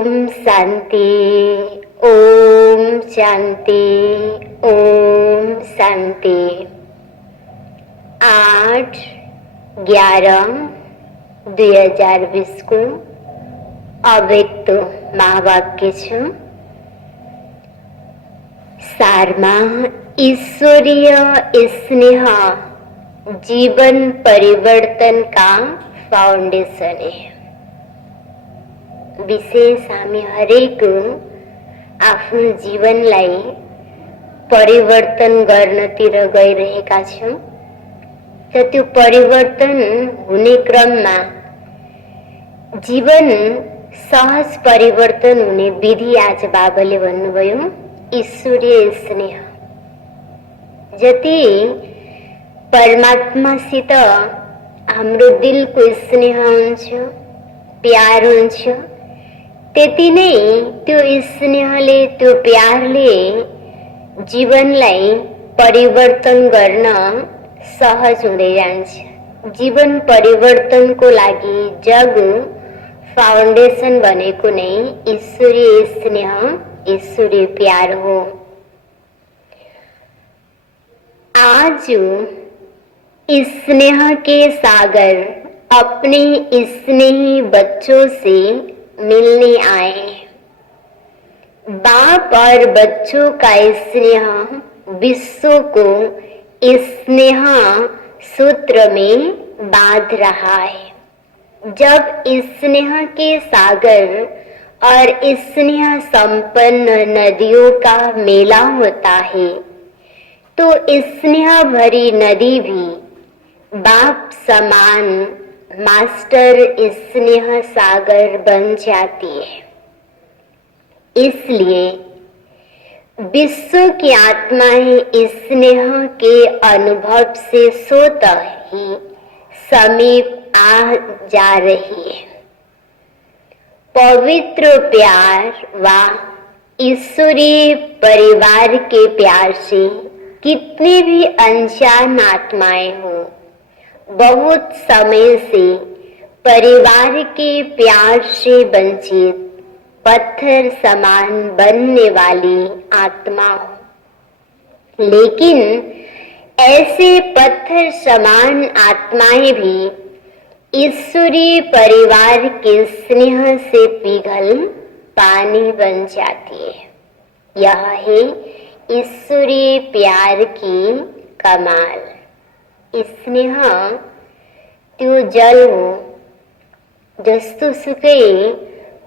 शांति। ओम शांति। ओम शांति। 8/11/2020 को અવ્યક્ત મહાવાક્ય છે। સારમાં ईश्वरीय स्नेह जीवन परिवर्तन का फाउंडेशन है। विशेष हामी हरेक आफ्नो जीवनलाई परिवर्तन गर्नतिर गइरहेका छौं। त त्यो परिवर्तन हुने क्रममा जीवन सहज परिवर्तन हुने विधि आज बाबाले भन्नुभयो ईश्वरीय स्नेह। जति परमात्मासित हाम्रो दिलको स्नेह हुन्छ, प्यार हुन्छ, त्यति नै त्यो स्नेहले, त्यो प्यारले जीवनलाई परिवर्तन गर्न सहज हुँदै जान्छ। जीवन परिवर्तनको लागि जग फाउन्डेसन भनेको नै ईश्वरीय स्नेह, ईश्वरीय प्यार हो। आज स्नेह के सागर अपने स्नेही बच्चों से मिलने आए। बाप और बच्चों का स्नेह विश्व को स्नेह सूत्र में बांध रहा है। जब स्नेह के सागर और स्नेह संपन्न नदियों का मेला होता है तो स्नेह भरी नदी भी बाप समान मास्टर स्नेह सागर बन जाती है। इसलिए विश्व की आत्माएं स्नेह के अनुभव से स्वतः ही समीप आ जा रही है। पवित्र प्यार व ईश्वरीय परिवार के प्यार से कितने भी अनजान आत्माएं हो, बहुत समय से परिवार के प्यार से वंचित पत्थर समान बनने वाली आत्मा हो। लेकिन ऐसे पत्थर समान आत्माएं भी ईश्वरीय परिवार के स्नेह से पिघल पानी बन जाती है। यह है ईश्वरीय प्यार की कमाल। स्नेह त्यो जल हो जस्तो सुकै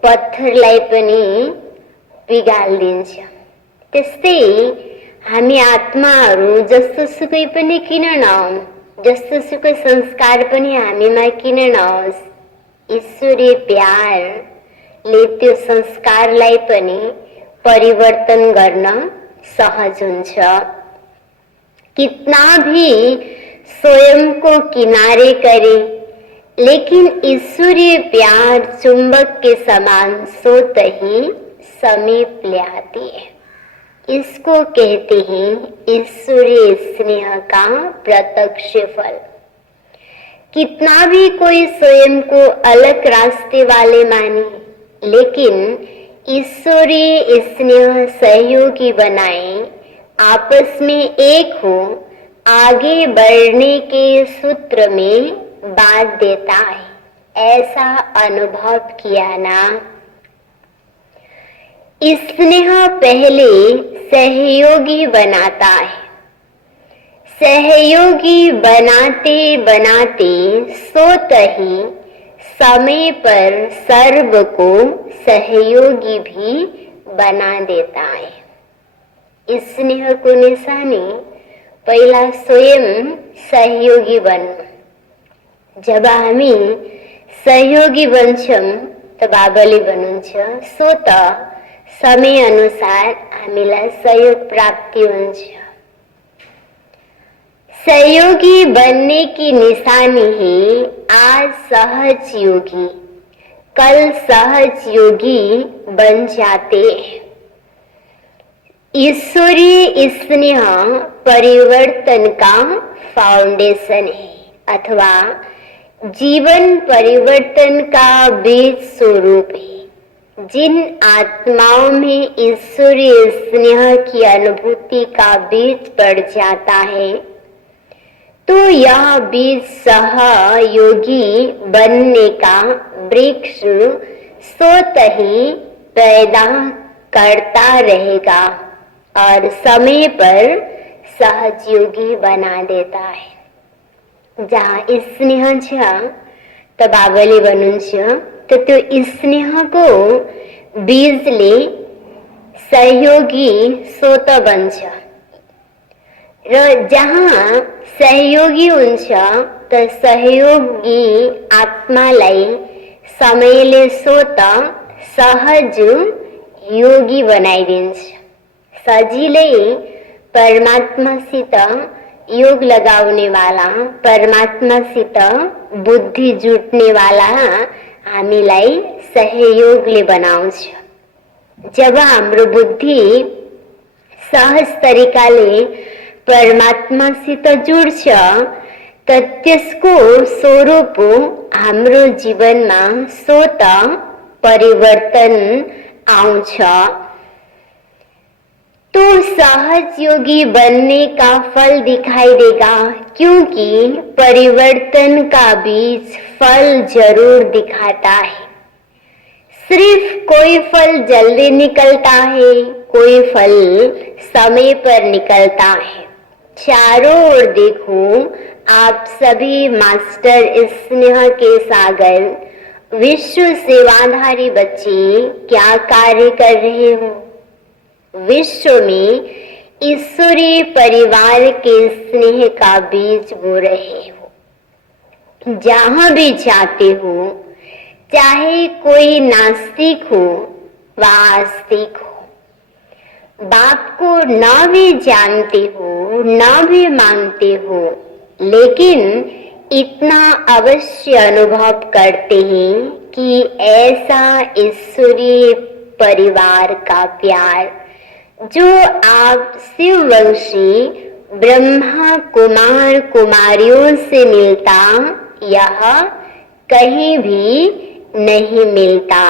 पत्थरलाई पनि पिघाल्दिन्छ। त्यस्तै हामी आत्माहरू जस्तो सुकै पनि किन नहौं, जस्तो सुकै संस्कार पनि हामीमा किन नहोस्, ईश्वरीय प्यारले त्यो संस्कारलाई पनि परिवर्तन गर्न सहज हुन्छ। कितना भी स्वयं को किनारे करे, लेकिन ईश्वरीय प्यार चुंबक के समान स्वतः ही समीप ले आती है। इसको कहते हैं ईश्वरीय स्नेह का प्रत्यक्ष फल। कितना भी कोई स्वयं को अलग रास्ते वाले माने, लेकिन ईश्वरीय स्नेह सहयोगी बनाए, आपस में एक हो, आगे बढ़ने के सूत्र में बांध देता है। ऐसा अनुभव किया ना। स्नेह पहले सहयोगी बनाता है। सहयोगी बनाते बनाते स्वतः ही समय पर सर्व को सहयोगी भी बना देता है। स्नेह को निशानी पहिला स्वयं सहयोगी बन्नु। जब हामी सहयोगी बन्छौं त बाबाले भन्नुहुन्छ स्वतः समय अनुसार हामीलाई सहयोग प्राप्ति हुन्छ। सहयोगी बनने की निशानी है आज सहज योगी, कल सहज योगी बन जाते हैं। ईश्वरीय स्नेह परिवर्तन का फाउंडेशन है अथवा जीवन परिवर्तन का बीज स्वरूप है। जिन आत्माओं में ईश्वरीय स्नेह की अनुभूति का बीज पड़ जाता है, तो यह बीज सहयोगी बनने का वृक्ष स्वतः ही पैदा करता रहेगा और समय पर सहयोगी बना देता है। जहाँ स्नेह छ त बाबाले भन्नुहुन्छ त त्यो स्नेहको बीजले सहयोगी स्वत बन्छ र जहाँ सहयोगी हुन्छ त सहयोगी आत्मालाई समयले स्वत सहज योगी बनाइदिन्छ। सजिलै परमात्मासित योग लगाउने वाला, परमात्मासित बुद्धि जुट्ने वाला हामीलाई सहयोगले बनाउँछ। जब हाम्रो बुद्धि सहज तरिकाले परमात्मासित जुड्छ त त्यसको स्वरूप हाम्रो जीवनमा स्वत परिवर्तन आउँछ। तो सहज योगी बनने का फल दिखाई देगा, क्योंकि परिवर्तन का बीज फल जरूर दिखाता है। सिर्फ कोई फल जल्दी निकलता है, कोई फल समय पर निकलता है। चारों ओर देखो, आप सभी मास्टर स्नेह के सागर, विश्व सेवाधारी बच्चे क्या कार्य कर रहे हो? विश्व में ईश्वरीय परिवार के स्नेह का बीज बो रहे हो। जहां भी जाते हो, चाहे कोई नास्तिक हो व आस्तिक हो, बाप को न भी जानते हो न भी मानते हो, लेकिन इतना अवश्य अनुभव करते हैं कि ऐसा ईश्वरीय परिवार का प्यार जो आप शिववंशी ब्रह्मा कुमार कुमारियों से मिलता, यह कहीं भी नहीं मिलता।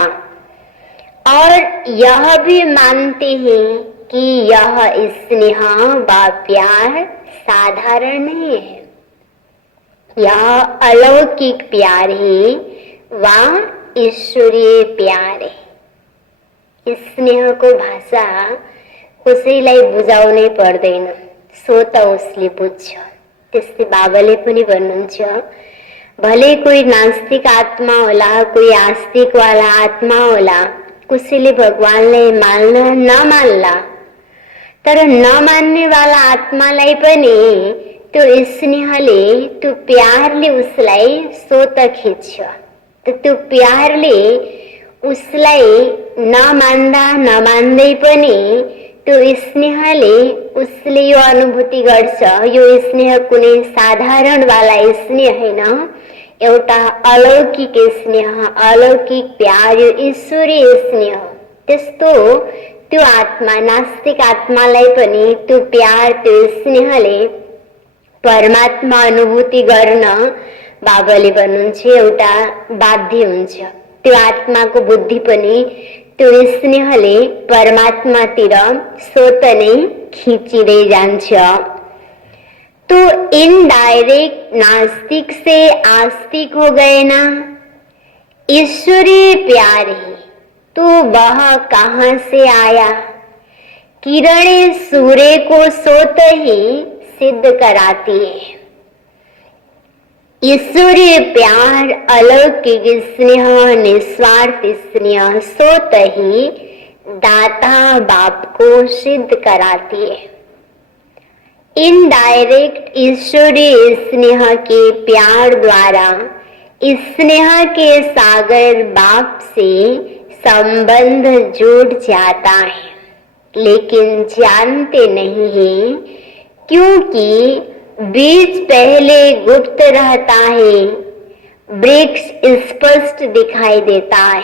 और यह भी मानते हैं कि यह स्नेह व प्यार साधारण नहीं है, यह अलौकिक प्यार है व ईश्वरीय प्यार है। स्नेह को भाषा कसैलाई बुझाउनै पर्दैन, स्वत उसले बुझ्छ। त्यस्तै बाबाले पनि भन्नुहुन्छ, भले कोही नास्तिक आत्मा होला, कोही आस्तिक वाला आत्मा होला, कसैले भगवानलाई मान्ला नमान्ला, तर नमान्ने वाला आत्मालाई पनि त्यो स्नेहले, त्यो प्यारले उसलाई स्वत खिच्छ। त्यो प्यारले उसलाई नमान्दै पनि त्यो स्नेहले उसले यो अनुभूति गर्छ, यो स्नेह कुनै साधारण वाला स्नेह हैन, एउटा अलौकिक स्नेह, अलौकिक प्यार, यो ईश्वरीय स्नेह। त्यस्तो त्यो आत्मा, नास्तिक आत्मालाई पनि त्यो प्यार, त्यो स्नेहले परमात्मा अनुभूति गर्न बाबाले भन्नुहुन्छ एउटा बाध्य हुन्छ। त्यो आत्माको बुद्धि पनि त्यो स्नेहले परमात्मातिर स्वत नै खिचिँदै जान्छ। तो इनडायरेक्ट नास्तिक से आस्तिक हो गए ना, ईश्वरीय प्यार ही तो वह कहाँ से आया? किरणें सूर्य को स्वत ही सिद्ध कराती है। ईश्वरीय प्यार, अलौकिक स्नेह, निस्वार्थ स्नेह स्वत ही दाता बाप को सिद्ध कराती है। इनडायरेक्ट ईश्वरीय स्नेह के प्यार द्वारा स्नेह के सागर बाप से संबंध जुड़ जाता है, लेकिन जानते नहीं हैं, क्योंकि बीज पहले गुप्त रहता है, वृक्ष स्पष्ट दिखाई देता है।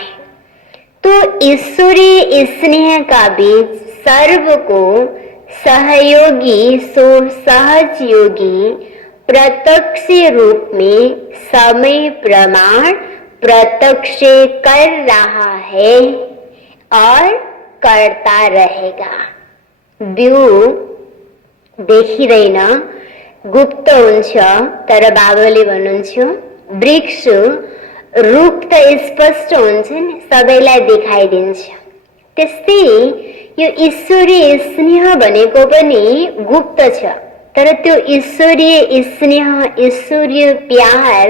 तो ईश्वरीय स्नेह का बीज सर्व को सहयोगी सहज योगी प्रत्यक्ष रूप में समय प्रमाण प्रत्यक्ष कर रहा है। और करता रहेगा। बिउ देखिँदैन, गुप्त हुन्छ, तर बाबाले भन्नुहुन्छ वृक्ष रुख त स्पष्ट हुन्छ नि, सबैलाई देखाइदिन्छ। त्यस्तै यो ईश्वरीय स्नेह भनेको पनि गुप्त छ, तर त्यो ईश्वरीय स्नेह, ईश्वरीय प्यार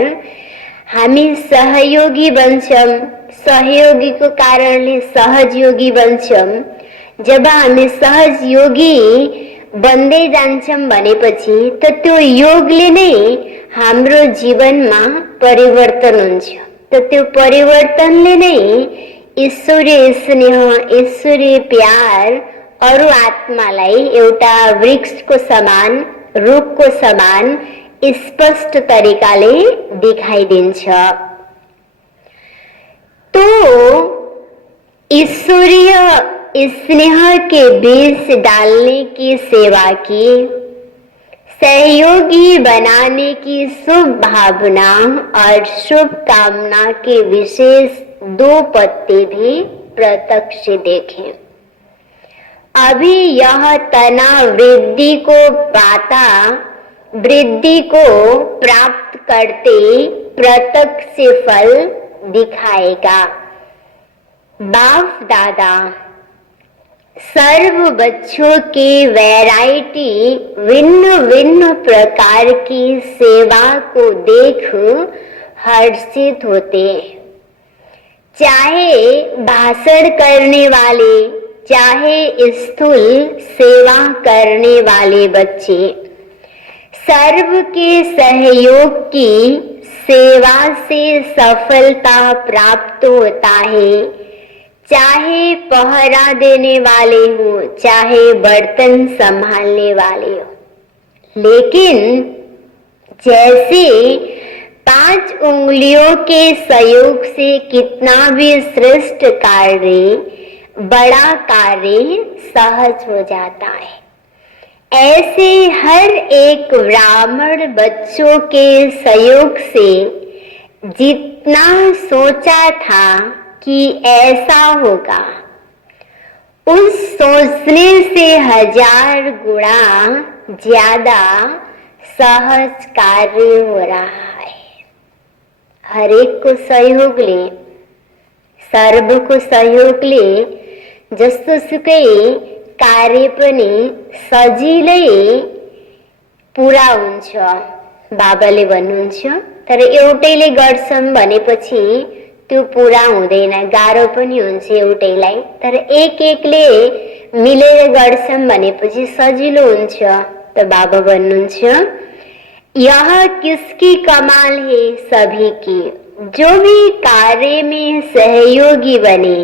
हामी सहयोगी बन्छौँ। सहयोगीको कारणले सहजयोगी बन्छौँ। जब हामी सहजयोगी बन्दै जान्छौँ भनेपछि त त्यो योगले नै हाम्रो जीवनमा परिवर्तन हुन्छ। त त्यो परिवर्तनले नै ईश्वरीय स्नेह, ईश्वरीय प्यार अरू आत्मालाई एउटा वृक्षको समान, रुखको समान स्पष्ट तरिकाले दिखाइदिन्छ। तो ईश्वरीय स्नेह के बीज डालने की सेवा की, सहयोगी बनाने की शुभ भावना और शुभ कामना के विशेष 2 पत्ते भी प्रत्यक्ष देखें। अभी यह तना वृद्धि को प्राप्त करते प्रत्यक्ष फल दिखाएगा। बाप दादा सर्व बच्चों की वैरायटी, भिन्न भिन्न प्रकार की सेवा को देख हर्षित होते हैं। चाहे भाषण करने वाले, चाहे स्थूल सेवा करने वाले बच्चे, सर्व के सहयोग की सेवा से सफलता प्राप्त होता है। चाहे पहरा देने वाले हो, चाहे बर्तन संभालने वाले हो। लेकिन जैसे 5 उंगलियों के सहयोग से कितना भी श्रेष्ठ कार्य, बड़ा कार्य सहज हो जाता है, ऐसे हर एक ब्राह्मण बच्चों के सहयोग से जितना सोचा था कि ऐसा होगा, उस सोचने से 1000 गुना ज्यादा सहज कार्य हो रहा है। हर एक को सहयोग ले, सर्वको सहयोगले जस्तो सुकै कार्य पनि सजिलै पुरा हुन्छ बाबाले भन्नुहुन्छ। तर एउटैले गर्छन् भनेपछि त्यो पुरा हुँदैन, गाह्रो पनि हुन्छ एउटैलाई। तर एक एकले मिलेर गर्छन् भनेपछि सजिलो हुन्छ। त बाबा भन्नुहुन्छ यह किसकी कमाल है, सभी की। जो भी कार्य में सहयोगी बने,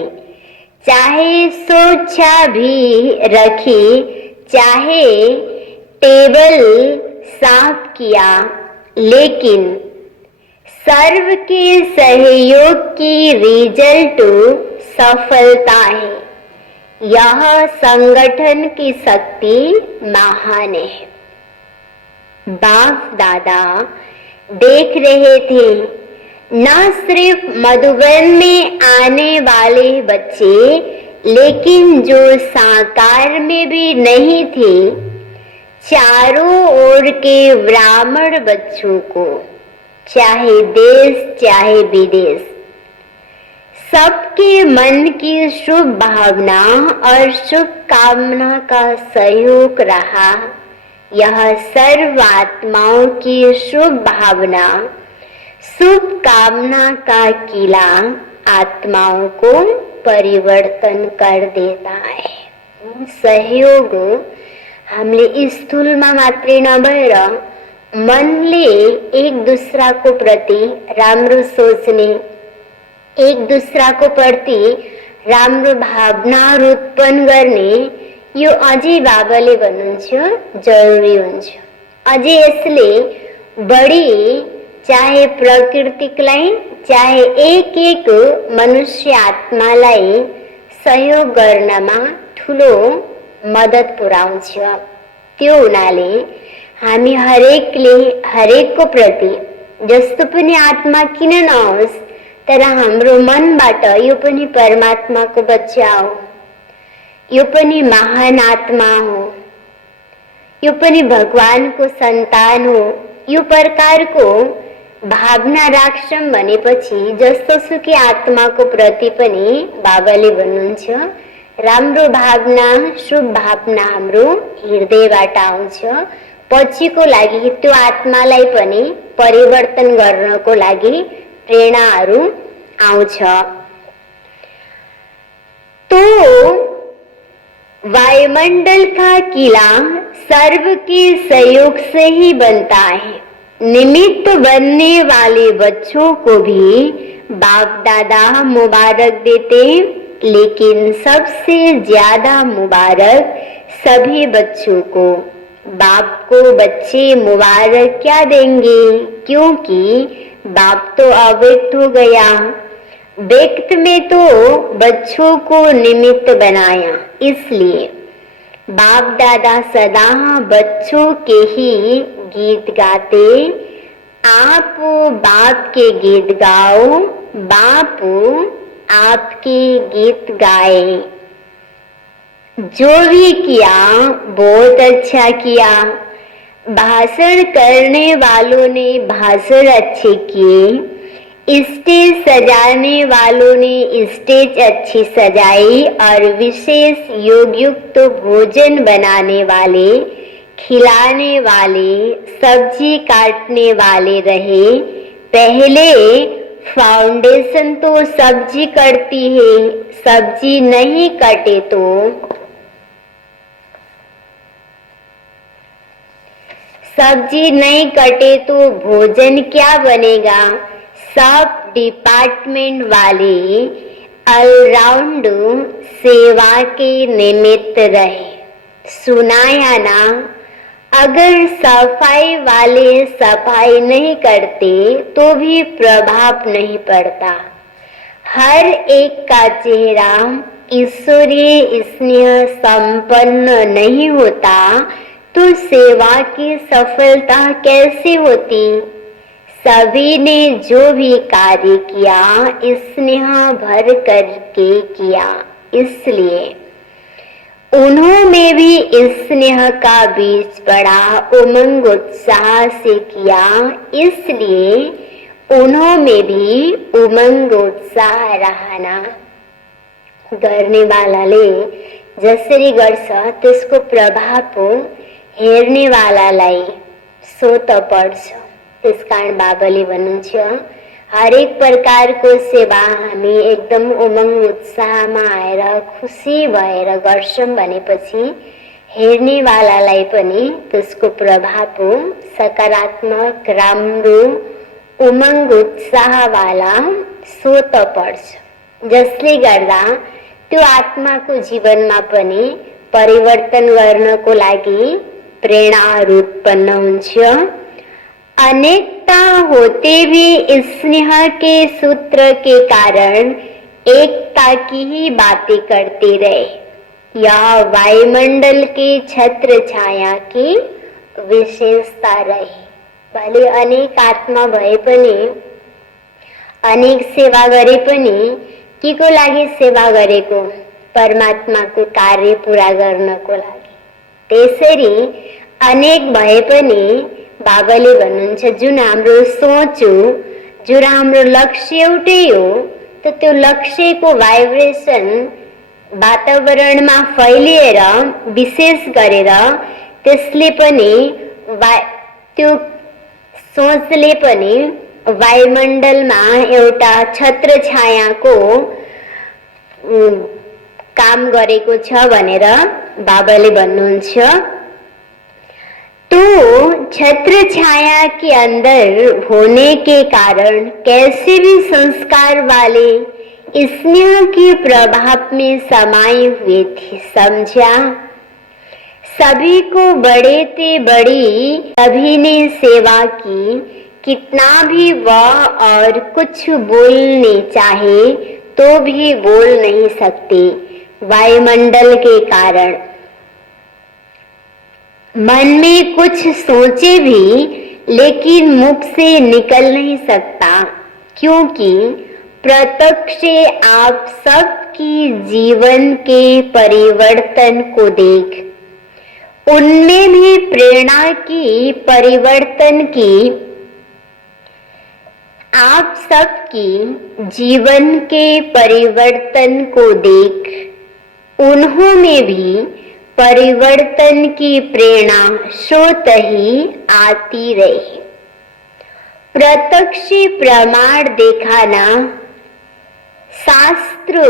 चाहे सोचा भी रखी, चाहे टेबल साफ किया, लेकिन सर्व के सहयोग की रिजल्ट सफलता है। यह संगठन की शक्ति महान है। बाप दादा देख रहे थे, न सिर्फ मधुबन में आने वाले बच्चे, लेकिन जो साकार में भी नहीं थे, चारों ओर के ब्राह्मण बच्चों को, चाहे देश चाहे विदेश, सबके मन की शुभ भावना और शुभ कामना का सहयोग रहा। यह सर्व आत्माओं की शुभ भावना, शुभ कामना का किला आत्माओं को परिवर्तन कर देता है। सहयोग हामीले स्थूलमा मात्रै नभएर मनले एक दूसराको प्रति राम्रो सोच्ने, एक दूसराको प्रति राम्रो भावनाहरू उत्पन्न गर्ने, यो अझै बाबाले भन्नुहुन्छ जरुरी हुन्छ। अझै यसले बढी चाहे प्रकृतिलाई, चाहे एक एक मनुष्य आत्मालाई सहयोग गर्नमा ठुलो मद्दत पुर्याउँछ। त्यो हुनाले हामी हरेकले हरेकको प्रति जस्तो पनि आत्मा किन नहोस्, तर हाम्रो मनबाट यो पनि परमात्माको बच्चा हो, यो पनि महान आत्मा हो, यो पनि भगवानको सन्तान हो, यो प्रकारको भावना राख्छौं भनेपछि जस्तोसुकै आत्माको प्रति पनि बाबाले भन्नुहुन्छ राम्रो भावना, शुभ भावना हाम्रो हृदयबाट आउँछ। पछिको लागि त्यो आत्मालाई पनि परिवर्तन गर्नको लागि प्रेरणाहरू आउँछ। तो वायुमंडल का किला सर्व के सहयोग से ही बनता है। निमित्त बनने वाले बच्चों को भी बाप दादा मुबारक देते, लेकिन सबसे ज्यादा मुबारक सभी बच्चों को। बाप को बच्चे मुबारक क्या देंगे, क्योंकि बाप तो अव्यक्त हो गया। व्यक्त में तो बच्चों को निमित्त बनाया, इसलिए बाप दादा सदा बच्चों के ही गीत गाते। आप बाप के गीत गाओ, बाप आपके गीत गाए। जो भी किया बहुत अच्छा किया। भाषण करने वालों ने भाषण अच्छे किए, स्टेज सजाने वालों ने स्टेज अच्छी सजाई, और विशेष योग युक्त भोजन बनाने वाले, खिलाने वाले, सब्जी काटने वाले रहे। पहले फाउंडेशन तो सब्जी कटती है, सब्जी नहीं कटे तो भोजन क्या बनेगा। सब डिपार्टमेंट वाले ऑलराउंड सेवा के निमित्त रहे। सुनाया ना, अगर सफाई वाले सफाई नहीं करते तो भी प्रभाव नहीं पड़ता। हर एक का चेहरा ईश्वरीय स्नेह संपन्न नहीं होता तो सेवा की सफलता कैसे होती। सभी ने जो भी कार्य किया स्नेह भर करके किया, इसलिए उन्होंने भी स्नेह का बीज पड़ा, उमंग उत्साह से किया, इसलिए उन्होंने भी उमंग उत्साह रहना। गर्ने वालाले जसरी गर्छ त्यसको प्रभाव हेर्ने वालालाई सोत पर्छ। त्यसकारण बाबाले भन्नुहुन्छ हरेक प्रकारको सेवा हामी एकदम उमंग उत्साहमा आएर खुसी भएर गर्छौं भनेपछि हेर्ने वालालाई पनि त्यसको प्रभाव सकारात्मक राम्रो उमंग उत्साहवाला सोत पर्छ, जसले गर्दा त्यो आत्माको जीवनमा पनि परिवर्तन गर्नको लागि प्रेरणाहरू उत्पन्न हुन्छ। अनेकता होते भी स्नेह के सूत्र के कारण एकता की ही बातें करते रहे। यह वायुमंडल के छत्र छाया की विशेषता रही। भले अनेक आत्मा भए पनि, अनेक सेवा गरे पनि केको लागि सेवा गरेको, परमात्माको कार्य पूरा गर्नको लागि। त्यसरी अनेक भए पनि बाबाले भन्नुहुन्छ जुन हाम्रो सोच हो, जुन हाम्रो लक्ष्य एउटै हो, त त्यो लक्ष्यको भाइब्रेसन वातावरणमा फैलिएर विशेष गरेर त्यसले पनि त्यो सोचले पनि वायुमण्डलमा एउटा छत्र छायाको काम गरेको छ भनेर बाबाले भन्नुहुन्छ। तो छत्र छाया के अंदर होने के कारण कैसे भी संस्कार वाले स्नेह के प्रभाव में समाये हुए थे, समझा। सभी को बड़े थे बड़ी, सभी ने सेवा की, कितना भी वह और कुछ बोलने चाहे तो भी बोल नहीं सकते वायुमंडल के कारण। मन में कुछ सोचे भी लेकिन मुख से निकल नहीं सकता, क्योंकि प्रत्यक्ष आप सबकी जीवन के परिवर्तन को देख उनमें भी प्रेरणा की, परिवर्तन की, आप सबकी जीवन के परिवर्तन को देख उन्होंने भी परिवर्तन की प्रेरणा स्वतः ही आती रही। प्रत्यक्ष प्रमाण दिखाना शास्त्र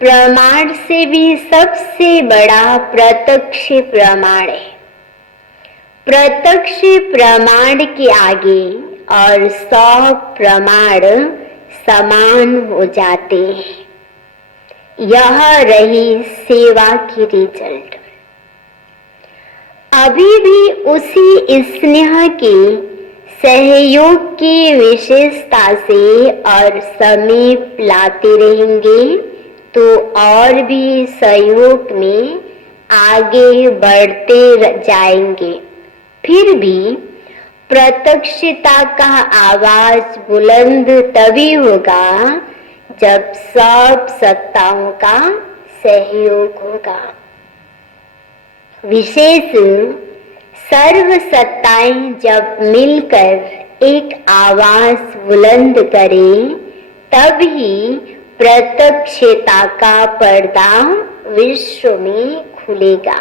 प्रमाण से भी सबसे बड़ा प्रत्यक्ष प्रमाण है। प्रत्यक्ष प्रमाण के आगे और 100 प्रमाण समान हो जाते हैं। यह रही सेवा की रिजल्ट। अभी भी उसी स्नेह की, सहयोग की विशेषता से और समीप लाते रहेंगे तो और भी सहयोग में आगे बढ़ते जाएंगे। फिर भी प्रत्यक्षता का आवाज बुलंद तभी होगा जब सब सत्ताओं का सहयोग होगा। विशेष सर्व सत्ताएं जब मिलकर एक आवाज बुलंद करें तब ही प्रत्यक्षता का पर्दा विश्व में खुलेगा।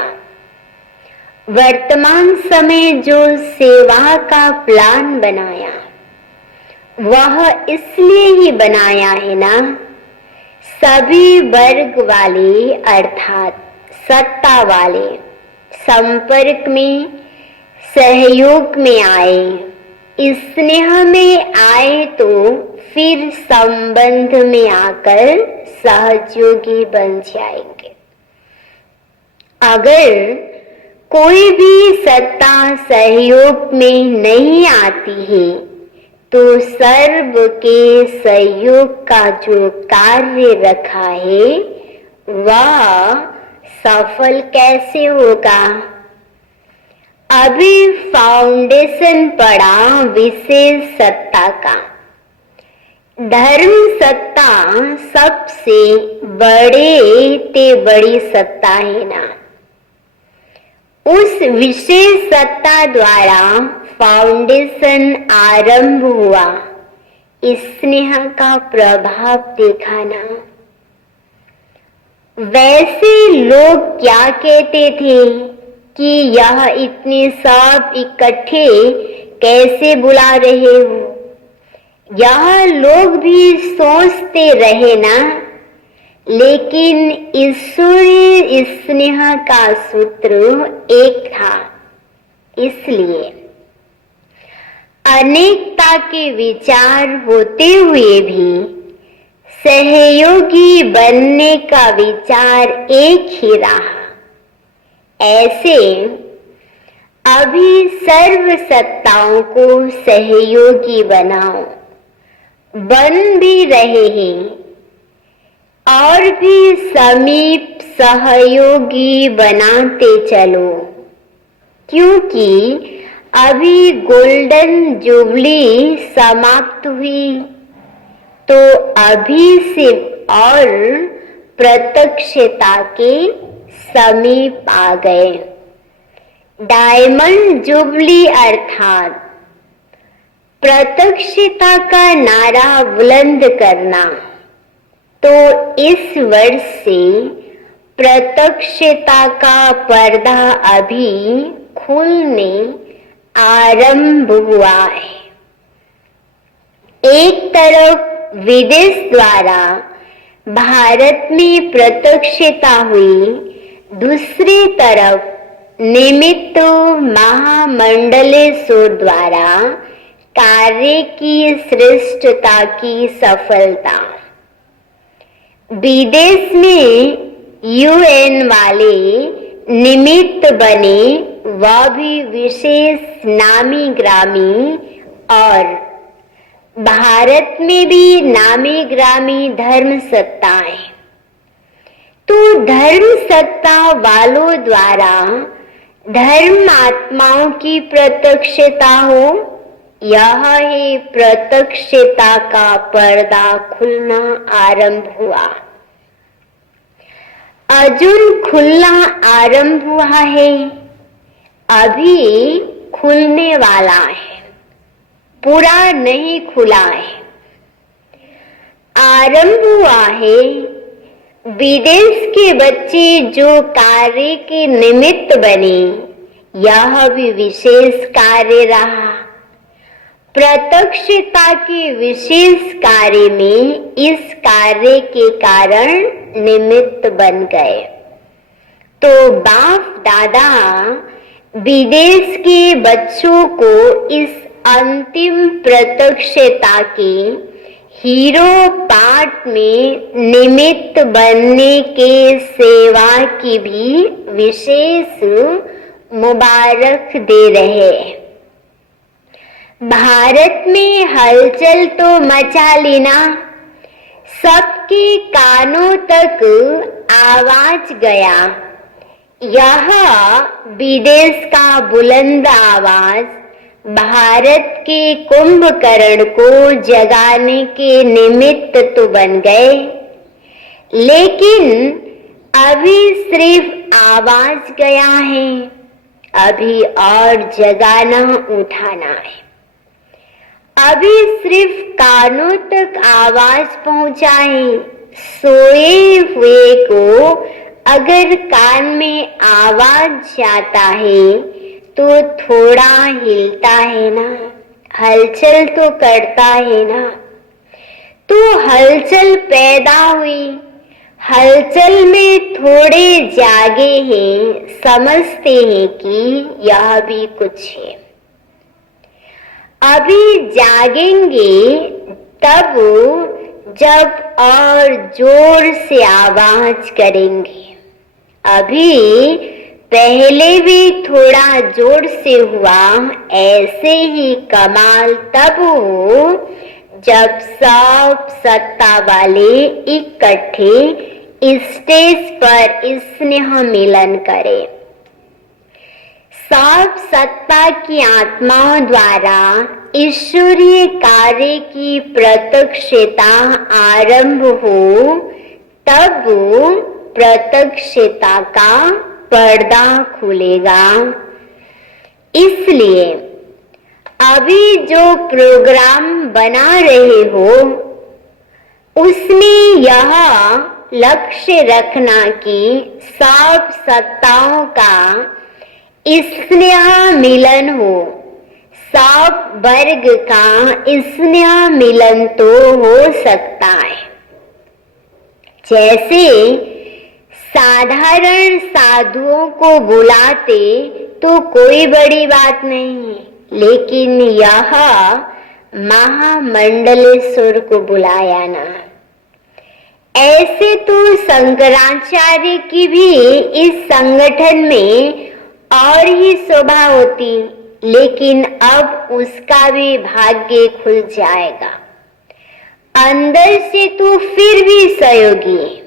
वर्तमान समय जो सेवा का प्लान बनाया वह इसलिए ही बनाया है ना, सभी वर्ग वाले अर्थात सत्ता वाले संपर्क में, सहयोग में आए, स्नेह में आए तो फिर संबंध में आकर सहयोगी बन जाएंगे। अगर कोई भी सत्ता सहयोग में नहीं आती है तो सर्व के सहयोग का जो कार्य रखा है वह सफल कैसे होगा। अभी फाउंडेशन पड़ा विशेष सत्ता का। धर्म सत्ता सबसे बड़ी सत्ता है ना। उस विशेष सत्ता द्वारा फाउंडेशन आरंभ हुआ। स्नेह का प्रभाव दिखाना। वैसे लोग क्या कहते थे कि यह इतने सब इकट्ठे कैसे बुला रहे हो। यह लोग भी सोचते रहे ना, लेकिन ईश्वरीय स्नेह का सूत्र एक था। इसलिए अनेकता के विचार होते हुए भी सहयोगी बनने का विचार एक ही रहा। ऐसे अभी सर्व सत्ताओं को सहयोगी बनाओ, बन भी रहे हैं और भी समीप सहयोगी बनाते चलो, क्योंकि अभी गोल्डन जुबली समाप्त हुई तो अभी से और प्रत्यक्षता के समीप आ गए। डायमंड जुबली अर्थात प्रत्यक्षता का नारा बुलंद करना। तो इस वर्ष से प्रत्यक्षता का पर्दा अभी खुलने आरंभ हुआ है। एक तरफ विदेश द्वारा भारत में प्रत्यक्षता हुई, दूसरी तरफ निमित्त महामंडलेश्वर द्वारा कार्य की श्रेष्ठता की सफलता। विदेश में UN वाले निमित्त बने, वह भी विशेष नामी ग्रामी, और भारत में भी नामी ग्रामी धर्म सत्ताएं। तो धर्म सत्ता वालों द्वारा धर्म आत्माओं की प्रत्यक्षता हो, यह है प्रत्यक्षता का पर्दा खुलना आरंभ हुआ। अर्जुन खुलना आरंभ हुआ है, अभी खुलने वाला है, पूरा नहीं खुला है। आरंभ हुआ है। विदेश के बच्चे जो कार्य के निमित्त बने, यह भी विशेष कार्य रहा। प्रत्यक्षता के विशेष कार्य में इस कार्य के कारण निमित्त बन गए। तो बाप दादा विदेश के बच्चों को इस अंतिम प्रत्यक्षता के हीरो पाठ में निमित्त बनने के सेवा की भी विशेष मुबारक दे रहे हैं। भारत में हलचल तो मचा लेना, सबके कानों तक आवाज गया। यह विदेश का बुलंद आवाज भारत के कुंभकर्ण को जगाने के निमित्त तो बन गए, लेकिन अभी सिर्फ आवाज गया है, अभी और जगाना उठाना है। अभी सिर्फ कानों तक आवाज पहुंचाए। सोए हुए को अगर कान में आवाज जाता है तो थोड़ा हिलता है ना, हलचल तो करता है ना। तो हलचल पैदा हुई, हलचल में थोड़े जागे हैं, समझते हैं कि यह भी कुछ है। अभी जागेंगे तब जब और जोर से आवाज करेंगे। अभी पहले भी थोड़ा जोर से हुआ, ऐसे ही कमाल तब हो जब सब सत्ता वाले इकट्ठे स्टेज पर स्नेह मिलन करें। सब सत्ता की आत्माओं द्वारा ईश्वरीय कार्य की प्रत्यक्षता आरंभ हो, तब प्रत्यक्षता का पर्दा खुलेगा। इसलिए अभी जो प्रोग्राम बना रहे हो, उसमें यह लक्ष्य रखना कि सब सत्ताओं का स्नेह मिलन हो, सब वर्ग का स्नेह मिलन तो हो सकता है। जैसे साधारण साधुओं को बुलाते तो कोई बड़ी बात नहीं है, लेकिन यह महामंडलेश्वर को बुलाया ना। ऐसे तो शंकराचार्य की भी इस संगठन में और ही शोभा होती, लेकिन अब उसका भी भाग्य खुल जाएगा। अंदर से तो फिर भी सहयोगी।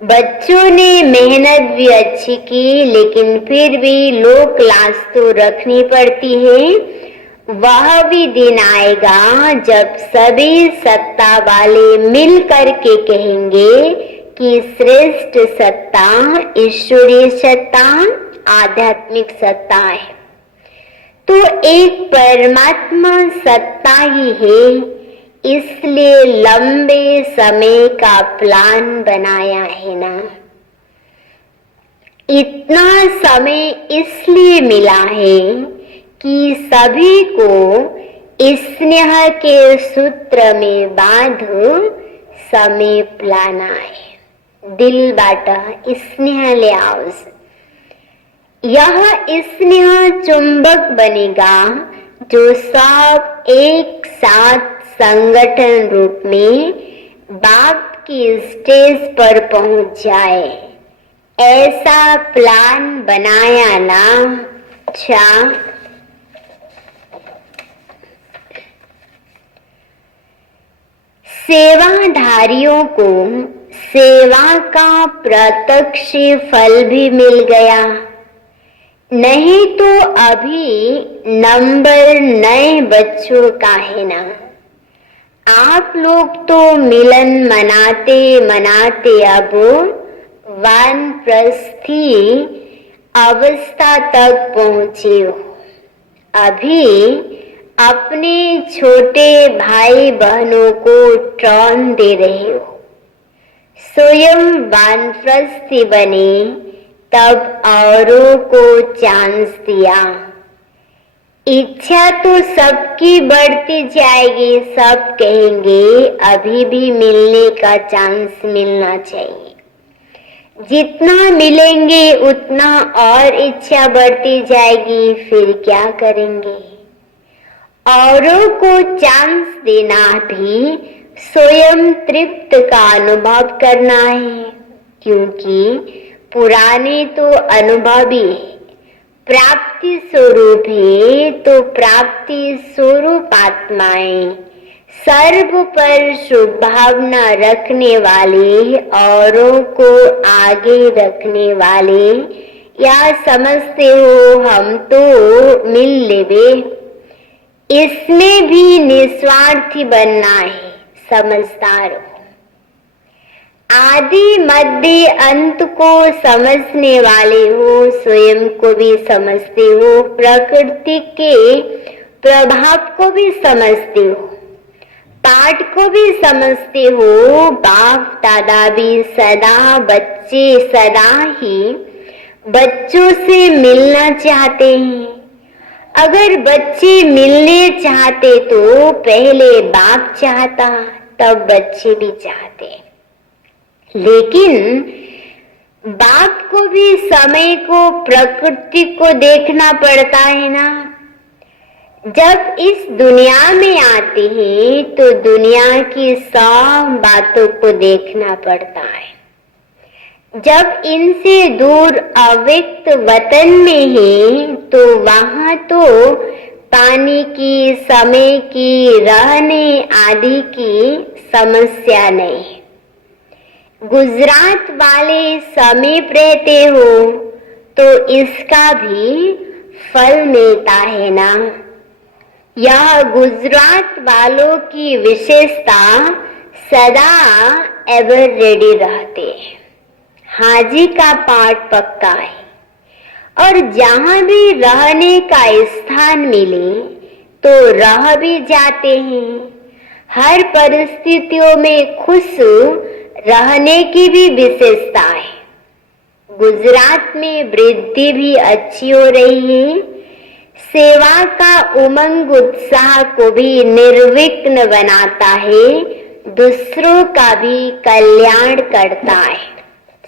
बच्चों ने मेहनत भी अच्छी की, लेकिन फिर भी लो क्लास तो रखनी पड़ती है। वह भी दिन आएगा जब सभी सत्ता वाले मिल करके कहेंगे कि श्रेष्ठ सत्ता ईश्वरीय सत्ता, आध्यात्मिक सत्ता है। तो एक परमात्मा सत्ता ही है, इसलिए लंबे समय का प्लान बनाया है ना। इतना समय इसलिए मिला है कि सभी को स्नेह के सूत्र में बांध समेट लाना है। दिल बाटा स्नेह ले आओ। यह स्नेह चुंबक बनेगा जो सब एक साथ संगठन रूप में बाप की स्टेज पर पहुंच जाए। ऐसा प्लान बनाया ना। अच्छा, सेवाधारियों को सेवा का प्रत्यक्ष फल भी मिल गया। नहीं तो अभी नंबर नए बच्चों का है ना। आप लोग तो मिलन मनाते मनाते अब वानप्रस्थी अवस्था तक पहुंचे हो। अभी अपने छोटे भाई बहनों को ट्रॉन दे रहे हो। स्वयं वानप्रस्थी बने तब औरों को चांस दिया। इच्छा तो सबकी बढ़ती जाएगी, सब कहेंगे अभी भी मिलने का चांस मिलना चाहिए। जितना मिलेंगे उतना और इच्छा बढ़ती जाएगी, फिर क्या करेंगे? औरों को चांस देना भी स्वयं तृप्त का अनुभव करना है, क्योंकि पुराने तो अनुभवी है, प्राप्ति स्वरूप है, तो प्राप्ति स्वरूप आत्माएं सर्व पर शुभ भावना रखने वाले, औरों को आगे रखने वाले, या समझते हो हम तो मिल लेवे, इसमें भी निस्वार्थी बनना है, समझदार हो। आदि मध्य अंत को समझने वाले हो, स्वयं को भी समझते हो, प्रकृति के प्रभाव को भी समझते हो, पाठ को भी समझते हो। बाप दादा भी सदा बच्चे सदा ही बच्चों से मिलना चाहते हैं। अगर बच्चे मिलने चाहते तो पहले बाप चाहता, तब बच्चे भी चाहते। लेकिन बाप को भी समय को, प्रकृति को देखना पड़ता है ना। जब इस दुनिया में आते हैं तो दुनिया की सब बातों को देखना पड़ता है। जब इनसे दूर अव्यक्त वतन में है तो वहां तो पानी की, समय की, रहने आदि की समस्या नहीं। गुजरात वाले समीप रहते हो तो इसका भी फल मिलता है ना। यह गुजरात वालों की विशेषता, सदा एवर रेडी रहते हैं। हाजी का पाठ पक्का है, और जहां भी रहने का स्थान मिले तो रह भी जाते हैं। हर परिस्थितियों में खुश रहने की भी विशेषता है। गुजरात में वृद्धि भी अच्छी हो रही है। सेवा का उमंग उत्साह को भी निर्विघ्न बनाता है, दूसरों का भी कल्याण करता है।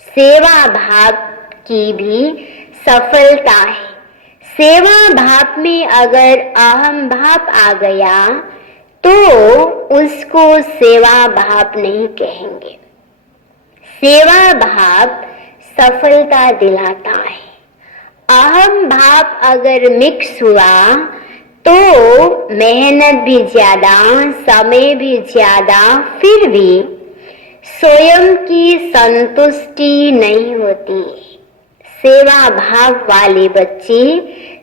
सेवा भाव की भी सफलता है। सेवा भाव में अगर अहम भाव आ गया तो उसको सेवा भाव नहीं कहेंगे। सेवा भाव सफलता दिलाता है। अहम भाव अगर मिक्स हुआ तो मेहनत भी ज्यादा, समय भी ज्यादा, फिर भी स्वयं की संतुष्टि नहीं होती। सेवा भाव वाले बच्चे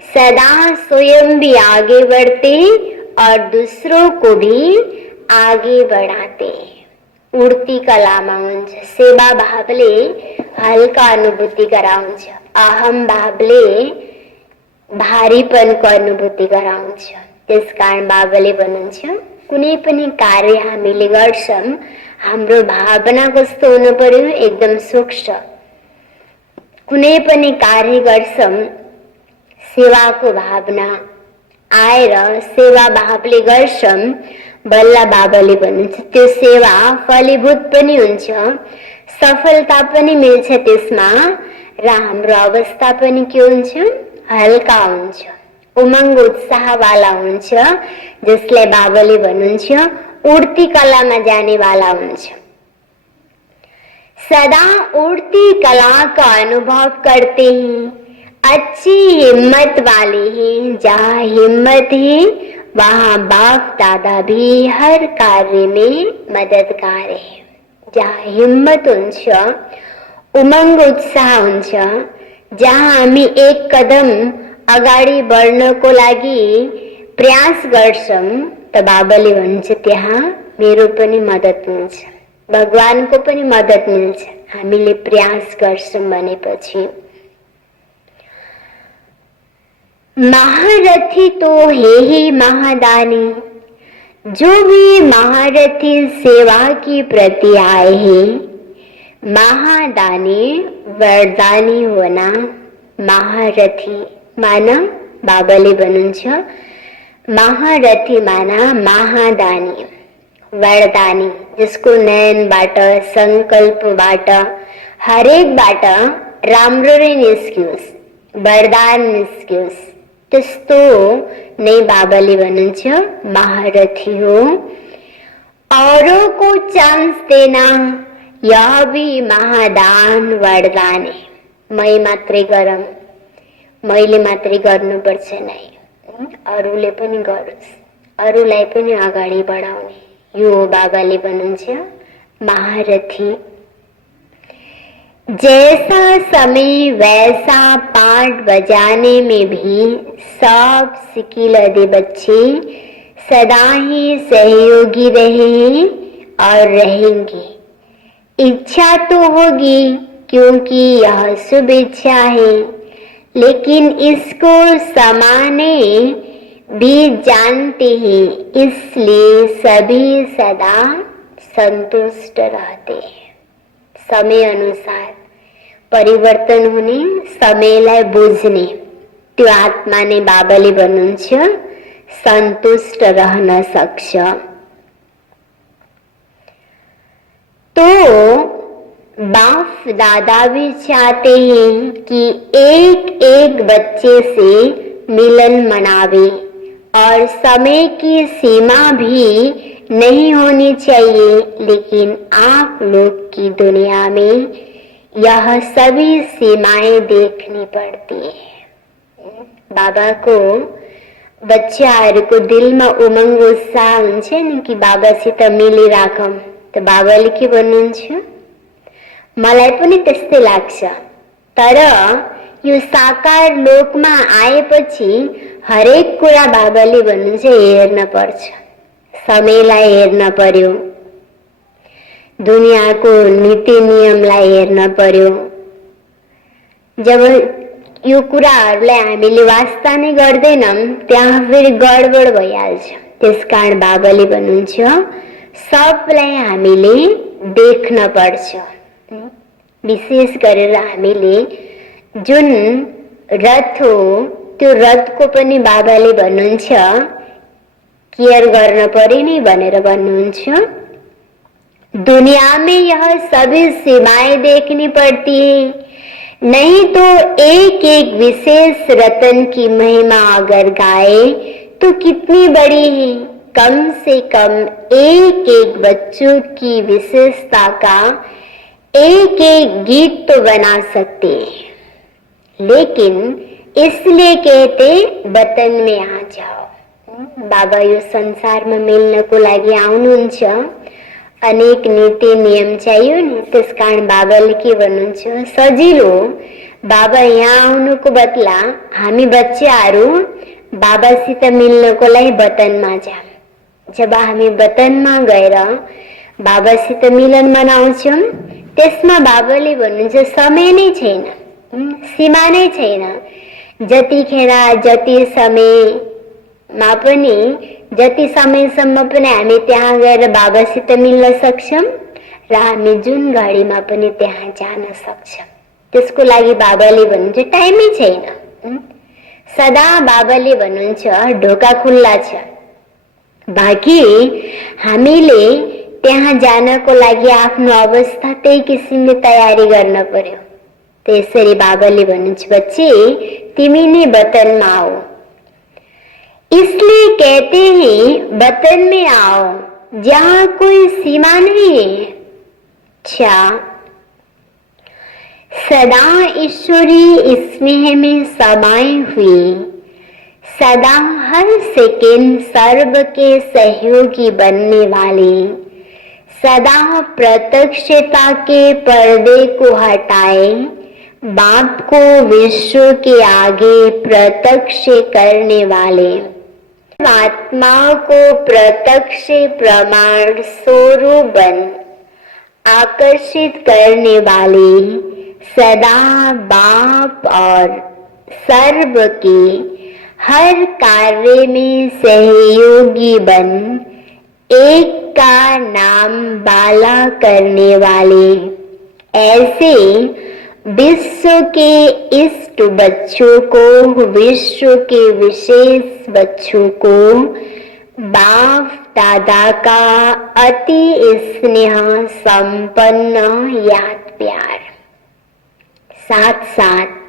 सदा स्वयं भी आगे बढ़ते और दूसरों को भी आगे बढ़ाते। उड़ती कलामाउंज सेवा भावले हल्का अनुभूति कराउंज, अहम भावले भारीपन को अनुभूति गराउँछ। त्यस कारण बाबाले भन्नुहुन्छ कुनै पनि कार्य हामीले गर्छौं हाम्रो भावना कस्तो हुनु पर्यो, एकदम सूक्ष्म। कुनै पनि कार्य गर्छौं सेवाको भावना आएर सेवा भावले गर्छौं, बल्ल बाबाले भन्नुहुन्छ त्यो सेवा फलीभूत पनि हुन्छ, सफलता पनि मिल्छ त्यसमा, र हाम्रो अवस्था पनि के हुन्छ, हल्का हुन्छ, उमंग उत्साह वाला हुन्छ, जसले बाबाले भन्नुहुन्छ उड़ती कलामा जाने वाला हुन्छ। सदा उड़ती कला का अनुभव करते हैं, अच्छी हिम्मत वाले हैं। जहाँ हिम्मत है वहाँ बाप दादा भी हर कार्य में मददगार है। जहाँ हिम्मत हुन्छ, उमंग उत्साह हुन्छ, जहाँ हामी एक कदम अगाडि बढ्नको लागि प्रयास गर्छौं त बाबाले भन्छ त्यहाँ मेरो पनि मद्दत मिल्छ, भगवानको पनि मद्दत मिल्छ हामीले प्रयास गर्छौं भनेपछि। महारथी तो है ही महादानी, जो भी महारथी सेवा की प्रति आए हैं, महादानी वरदानी होना महारथी माना बाबाले भन्नुहुन्छ महारथी माना महादानी वरदानी, जिसको नयनबाट संकल्पबाट हरेकबाट राम्रो नै निस्कियोस्, वरदान निस्कियोस्, त्यस्तो नै बाबाले भन्नुहुन्छ महारथी हो। औरों को चांस देना यह भी महादान वरदान है। मै मात्रै गरौँ, मैले मात्रै गर्नुपर्छ नै, अरूले पनि गरोस्, अरूलाई पनि अगाडि बढाउने, यो बाबाले भन्नुहुन्छ महारथी। जैसा समय वैसा पाठ बजाने में भी सब सिकिलदे बच्चे सदा ही सहयोगी रहे और रहेंगे। इच्छा तो होगी क्योंकि यह शुभ इच्छा है, लेकिन इसको समाने भी जानते हैं, इसलिए सभी सदा संतुष्ट रहते हैं। समय अनुसार परिवर्तन हुने, समयलाई बुझ्ने त्यो आत्माले बाबाले भन्नुहुन्छ संतुष्ट रहन सक्छ। तो बाप दादा भी चाहते हैं कि एक एक बच्चे से मिलन मनावे और समय की सीमा भी नहीं होनी चाहिए, लेकिन आप लोग की दुनिया में यह सभी सीमाएं देखनी पड़ती है। बाबा को बच्चाहरूको दिलमा उमङ्ग उत्साह हुन्छ नि कि बाबासित मिलिराखौं, त बाबाले के भन्नुहुन्छ, मलाई पनि त्यस्तै लाग्छ, तर यो साकार लोकमा आएपछि हरेक कुरा बाबाले भन्नुहुन्छ हेर्न पर्छ, समयलाई हेर्न पर्यो, दुनियाँको नीति नियमलाई हेर्न पर्यो। जब यो कुराहरूलाई हामीले वास्ता नै गर्दैनौं त्यहाँ फेरि गडबड भइहाल्छ। त्यसकारण बाबाले भन्नुहुन्छ सबलाई हामीले देख्न पर्छ। विशेष गरेर हामीले जुन रथ हो त्यो रथको पनि बाबाले भन्नुहुन्छ केयर गर्न पर्यो नि भनेर भन्नुहुन्छ। दुनिया में यह सभी सीमाएं देखनी पड़ती है, नहीं तो एक एक विशेष रतन की महिमा अगर गाए तो कितनी बड़ी है। कम से कम एक एक बच्चों की विशेषता का एक एक गीत तो बना सकते हैं, लेकिन इसलिए कहते वतन में आ जाओ। बाबा यो संसारमा मिल्नको लागि आउनुहुन्छ, अनेक नीति नियम चाहियो नि, त्यसकारण बाबाले के भन्नुहुन्छ सजिलो बाबा यहाँ आउनुको बदला हामी बच्चाहरू बाबासित मिल्नको लागि वतनमा जाऊँ। जब हामी वतनमा गएर बाबासित मिलन मनाउँछौँ त्यसमा बाबाले भन्नुहुन्छ समय नै छैन, सीमा नै छैन। जतिखेर जति समयमा पनि जति समयसम्म पनि हामी त्यहाँ गएर बाबासित मिल्न सक्छौँ र हामी जुन घडीमा पनि त्यहाँ जान सक्छौँ। त्यसको लागि बाबाले भन्नुहुन्छ टाइमै छैन। सदा बाबाले भन्नुहुन्छ ढोका खुल्ला छ, बाँकी हामीले त्यहाँ जानको लागि आफ्नो अवस्था त्यही किसिमले तयारी गर्न पर्यो। त्यसरी बाबाले भन्नुहुन्छ बच्चे तिमी नै वतनमा आओ, इसलिए कहते हैं वतन में आओ जहाँ कोई सीमा नहीं है। अच्छा, सदा ईश्वरी स्नेह में समाये हुए, सदा हर सेकंड सर्व के सहयोगी बनने वाले, सदा प्रत्यक्षता के पर्दे को हटाए बाप को विश्व के आगे प्रत्यक्ष करने वाले, आत्मा को प्रत्यक्ष प्रमाण स्वरूप बन आकर्षित करने वाले, सदा बाप और सर्व के हर कार्य में सहयोगी बन एक का नाम बाला करने वाले, ऐसे विश्व के इष्ट बच्चों को, विश्व के विशेष बच्चों को बाप दादा का अति स्नेह संपन्न याद प्यार, साथ साथ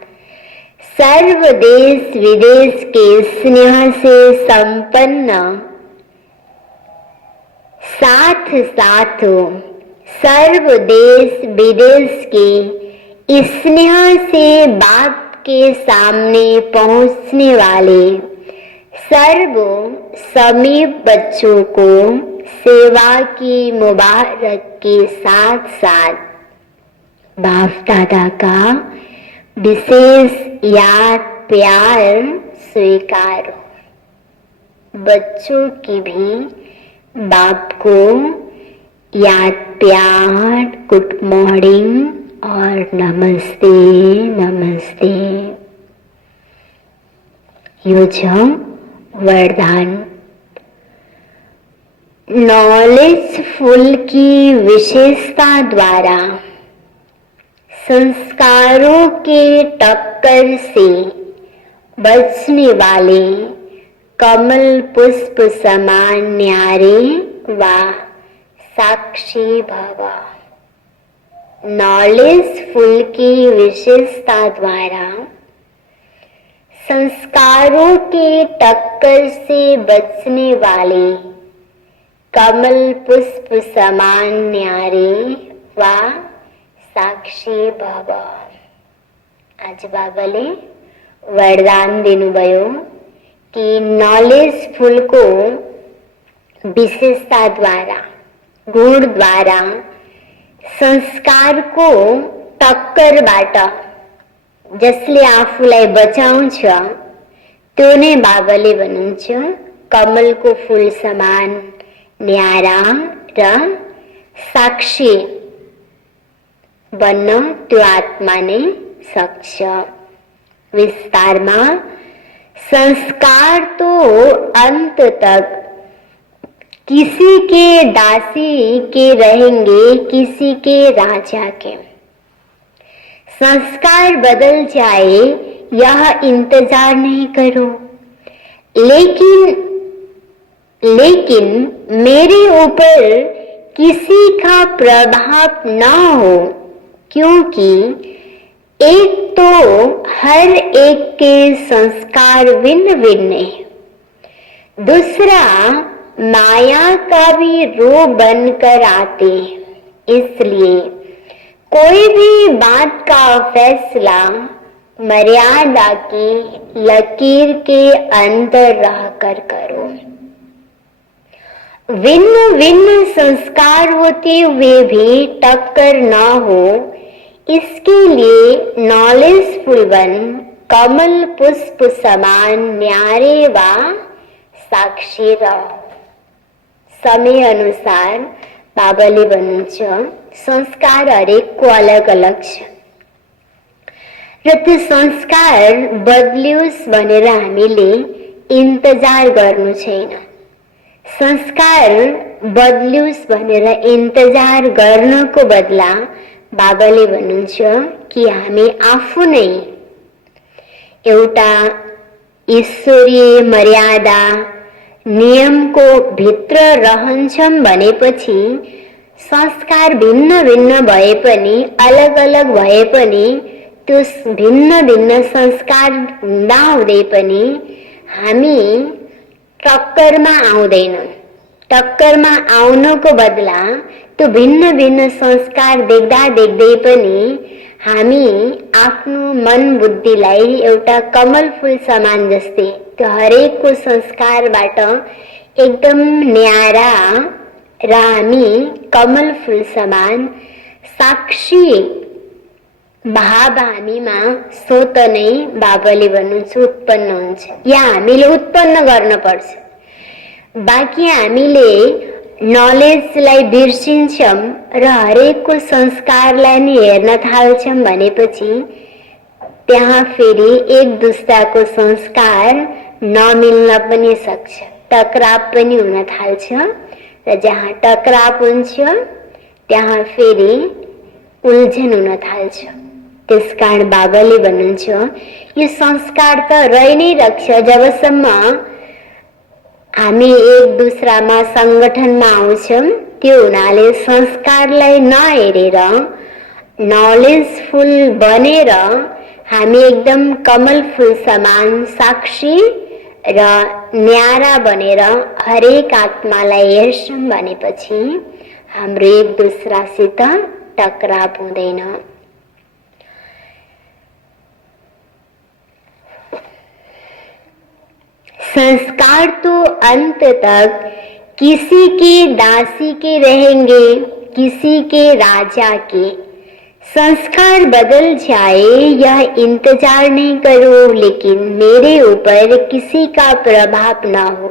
सर्व देश विदेश के स्नेह से संपन्न, साथ साथ सर्व देश विदेश के स्नेह से बाप के सामने पहुंचने वाले सर्व समीप बच्चों को सेवा की मुबारक के साथ साथ बाप दादा का विशेष याद प्यार स्वीकार। बच्चों की भी बाप को याद प्यार, गुड मॉर्निंग और नमस्ते नमस्ते। योजम वरदान। नॉलेजफुल की विशेषता द्वारा संस्कारों के टक्कर से बचने वाले कमल पुष्प समान न्यारे व साक्षी भव। नॉलेजफुल की विशेषता द्वारा संस्कारों के टक्कर से बचने वाले कमल पुष्प समान न्यारे व साक्षी भव। आज बाबाले वरदान दिनुभयो कि नॉलेजफुल को विशेषता द्वारा, गुण द्वारा संस्कार को टक्कर बाटा जसले आफूलाई बचाउँछ त्योने बाबाले भन्नुहुन्छ कमल को फूल समान न्यारा र साक्षी बन्न त्यो आत्मा नै सक्छ। विस्तारमा संस्कार तो अंत तक किसी के दासी के रहेंगे, किसी के राजा के। संस्कार बदल जाए यह इंतजार नहीं करो, लेकिन मेरे ऊपर किसी का प्रभाव न हो, क्योंकि एक तो हर एक के संस्कार भिन्न भिन्न है, दूसरा माया का भी रूप बनकर आते हैं। इसलिए कोई भी बात का फैसला मर्यादा की लकीर के अंदर रहकर करो। भिन्न भिन्न संस्कार होते हुए भी टक्कर न हो, इसके लिए नॉलेजफुल बन कमल पुष्प समान न्यारे व साक्षी रहो। समय अनुसार बाबाले भन्नुहुन्छ संस्कार हरेकको अलग अलग छ र त्यो संस्कार बदलियोस् भनेर हामीले इन्तजार गर्नु छैन। संस्कार बदलियोस् भनेर इन्तजार गर्नको बदला बाबाले भन्नुहुन्छ कि हामी आफू नै एउटा ईश्वरीय मर्यादा नियमको भित्र रहन्छौं भनेपछि संस्कार भिन्न भिन्न भए पनि, अलग अलग भए पनि, त्यो भिन्न भिन्न संस्कार हुँदा हुँदै पनि हामी टक्करमा आउँदैनौं। टक्करमा आउनको बदला त्यो भिन्न भिन्न संस्कार देख्दा देख्दै पनि हामी आफ्नो मन बुद्धिलाई एउटा कमल फूल समान जस्तै त्यो हरेकको संस्कारबाट एकदम न्यारा र हामी कमल फूल समान साक्षी भाव हामीमा स्वत नै बाबाले भन्नुहुन्छ उत्पन्न हुन्छ या हामीले उत्पन्न गर्न पर्छ। बाँकी हामीले नलेजलाई बिर्सिन्छौँ र हरेकको संस्कारलाई नै हेर्न थाल्छौँ भनेपछि त्यहाँ फेरि एक दुसराको संस्कार नमिल्न पनि सक्छ, टकराव पनि हुन थाल्छ र जहाँ टकराव हुन्छ त्यहाँ फेरि उल्झन हुन थाल्छ। त्यसकारण बाबाले भन्नुहुन्छ यो संस्कार त रहि नै रह्छ जबसम्म हामी एक दुसरामा संगठनमा आउँछौँ। त्यो हुनाले संस्कारलाई नहेरेर नलेजफुल बनेर हामी एकदम कमल फूल समान साक्षी र न्यारा बनेर हरेक आत्मालाई हेर्छौँ भनेपछि हाम्रो एक दुसरासित टकराव हुँदैन। संस्कार तो अंत तक किसी के दासी के रहेंगे, किसी के राजा के। संस्कार बदल जाए यह इंतजार नहीं करो, लेकिन मेरे ऊपर किसी का प्रभाव ना हो,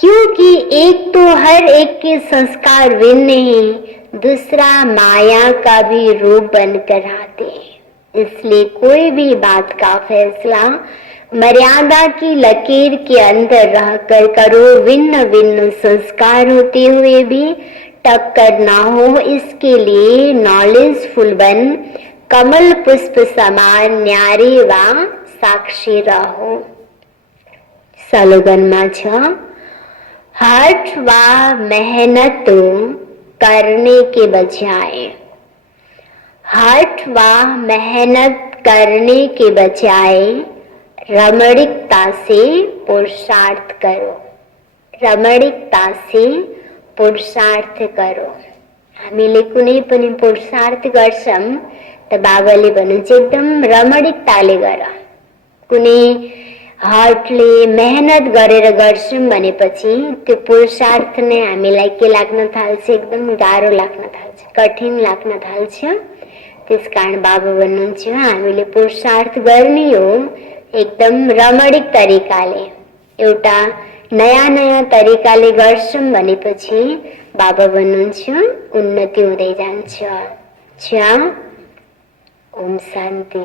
क्योंकि एक तो हर एक के संस्कार भिन्न हैं, दूसरा माया का भी रूप बनकर आते हैं। इसलिए कोई भी बात का फैसला मर्यादा की लकीर के अंदर रहकर करो। भिन्न भिन्न संस्कार होते हुए भी टक्कर ना हो, इसके लिए नॉलेजफुल बन कमल पुष्प समान न्यारी व साक्षी रहो। स्लोगनमा छ हठ व मेहनत करने के बजाय, हठ व मेहनत करने के बजाय रमणीकता से पुरुषार्थ करो, रमणीकता से पुरुषार्थ करो। हामीले कुनै पनि पुरुषार्थ गर्छौं त बाबाले भन्नुहुन्छ एकदम रमणीकताले गर। कुनै हटले मेहनत गरेर गर्छौं भनेपछि त्यो पुरुषार्थ नै हामीलाई के लाग्न थाल्छ, एकदम गाह्रो लाग्न थाल्छ, कठिन लाग्न थाल्छ। त्यसकारण बाबा भन्नुहुन्छ हामीले पुरुषार्थ गर्ने हो एकदम रमणीक तरिकाले, एउटा नयाँ नयाँ तरिकाले गर्छौं भनेपछि बाबा भन्नुहुन्छ उन्नति हुँदै जान्छ। ओम शान्ति।